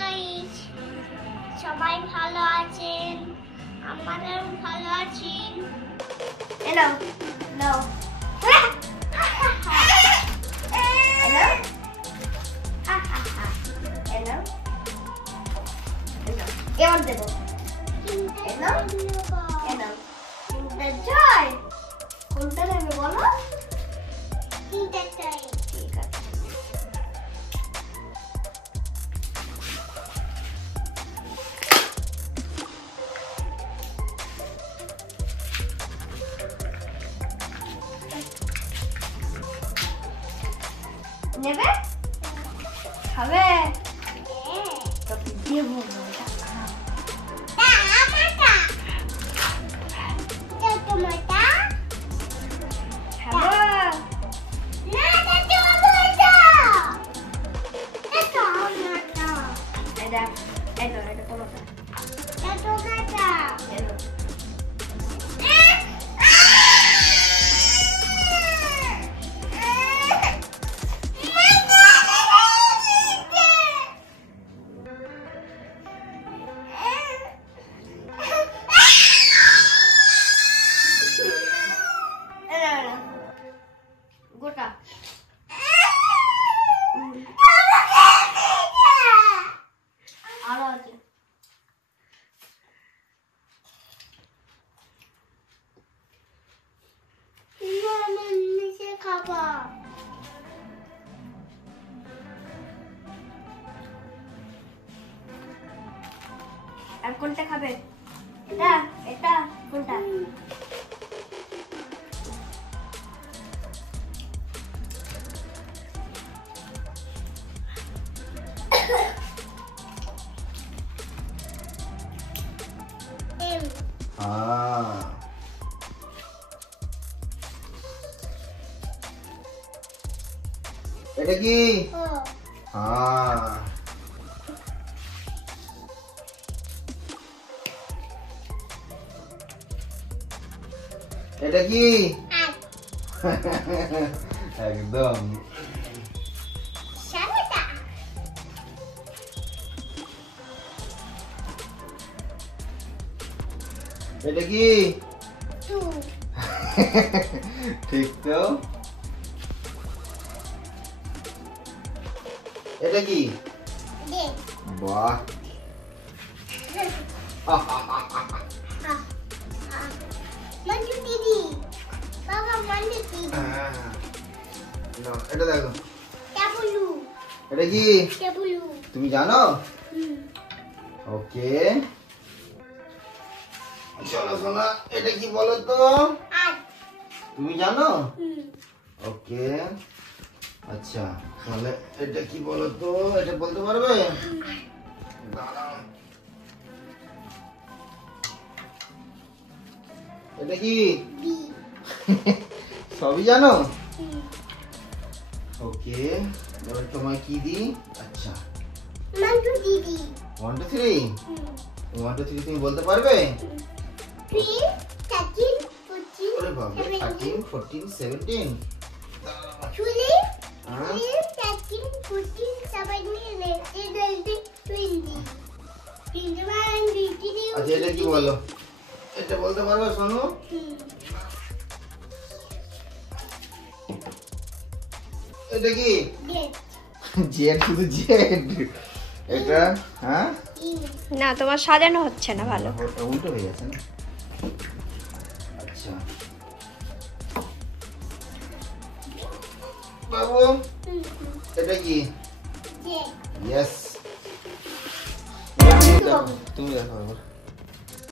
Guys, সবাই ভালো আছেন? আমারও ভালো আছি। হ্যালো নাও হ্যালো হ্যালো কেমন দেবো হ্যালো হ্যালো জয় কোনটা নেবে বলো? তিনটা চাই। ঠিক আছে নেবে খাবে তো দেবো না গোটা আরো আছে খাবা আর কোনটা খাবে? এটা এটা কোনটা? এটা কি? এটা কি? একদম এটা কি? ঠিক তো। এটা কি? বাহ মঞ্জু দিদি, বাবা মঞ্জু দিদি, এটা দেখো। টাবুলু, এটা কি? টাবুলু। তুমি জানো? ওকে চলো সোনা, এটা কি বলো তো? তুমি জানো? ওকে আচ্ছা তাহলে এটা কি বলো তো? এটা বলতে পারবে? দাঁড়াও। এটা কি? সবই জানো? ওকে এবার তোমায় কি দিই? আচ্ছা মঞ্জু দিদি, 1 2 3 1 2 3 তুমি বলতে পারবে? 3 13 14 ওরে বাবা 13 14 17 চুলি 13 14 17 18 20 আচ্ছা এটা কি বলো? এটা বলতে পারবে শোনো? এটা কি? জেড শুধু জেড। এটা হ্যাঁ না তোমার সাজানো হচ্ছে না ভালো উল্টো হয়ে গেছে না। আচ্ছা বাবু এটা কি? ইয়েস তুমি দেখো